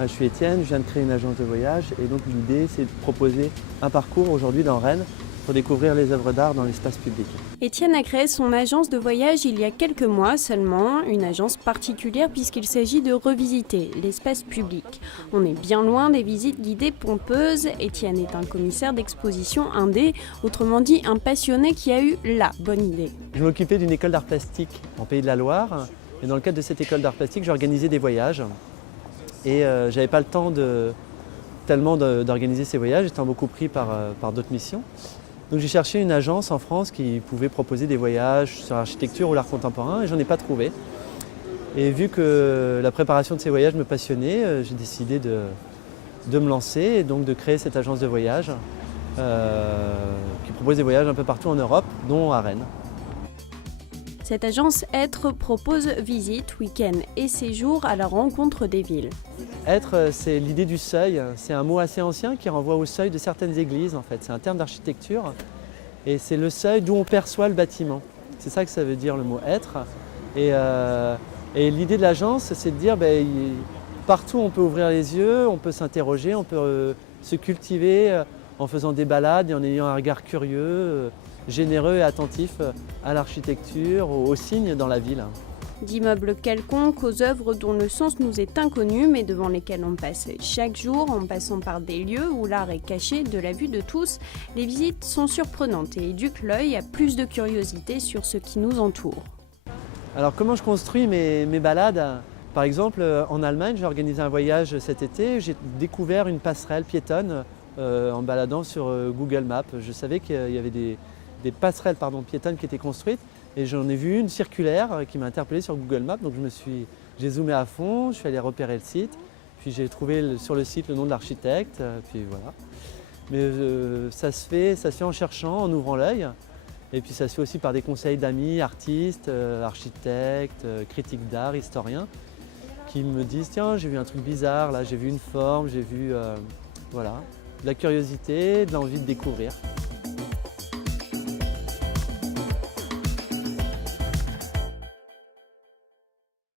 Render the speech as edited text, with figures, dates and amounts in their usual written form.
Je suis Étienne, je viens de créer une agence de voyage et donc l'idée c'est de proposer un parcours aujourd'hui dans Rennes pour découvrir les œuvres d'art dans l'espace public. Étienne a créé son agence de voyage il y a quelques mois seulement, une agence particulière puisqu'il s'agit de revisiter l'espace public. On est bien loin des visites guidées pompeuses. Étienne est un commissaire d'exposition indé, autrement dit un passionné qui a eu la bonne idée. Je m'occupais d'une école d'art plastique en Pays de la Loire et dans le cadre de cette école d'art plastique j'organisais des voyages et j'avais pas le temps d'organiser ces voyages, étant beaucoup pris par d'autres missions. Donc j'ai cherché une agence en France qui pouvait proposer des voyages sur l'architecture ou l'art contemporain et j'en ai pas trouvé. Et vu que la préparation de ces voyages me passionnait, j'ai décidé de me lancer et donc de créer cette agence de voyage qui propose des voyages un peu partout en Europe, dont à Rennes. Cette agence Être propose visites, week-ends et séjours à la rencontre des villes. Être, c'est l'idée du seuil. C'est un mot assez ancien qui renvoie au seuil de certaines églises en fait. C'est un terme d'architecture et c'est le seuil d'où on perçoit le bâtiment. C'est ça que ça veut dire le mot être. Et l'idée de l'agence, c'est de dire partout on peut ouvrir les yeux, on peut s'interroger, on peut se cultiver en faisant des balades et en ayant un regard curieux, généreux et attentif à l'architecture, aux signes dans la ville. D'immeubles quelconques aux œuvres dont le sens nous est inconnu mais devant lesquelles on passe chaque jour en passant par des lieux où l'art est caché de la vue de tous, les visites sont surprenantes et éduquent l'œil à plus de curiosité sur ce qui nous entoure. Alors comment je construis mes balades? Par exemple en Allemagne, j'ai organisé un voyage cet été, j'ai découvert une passerelle piétonne en baladant sur Google Maps. Je savais qu'il y avait des passerelles piétonnes qui étaient construites. Et j'en ai vu une circulaire qui m'a interpellé sur Google Maps, donc j'ai zoomé à fond, je suis allé repérer le site, puis j'ai trouvé sur le site le nom de l'architecte, puis voilà. Mais ça se fait en cherchant, en ouvrant l'œil, et puis ça se fait aussi par des conseils d'amis, artistes, architectes, critiques d'art, historiens, qui me disent tiens j'ai vu un truc bizarre, là j'ai vu une forme, j'ai vu voilà, de la curiosité, de l'envie de découvrir.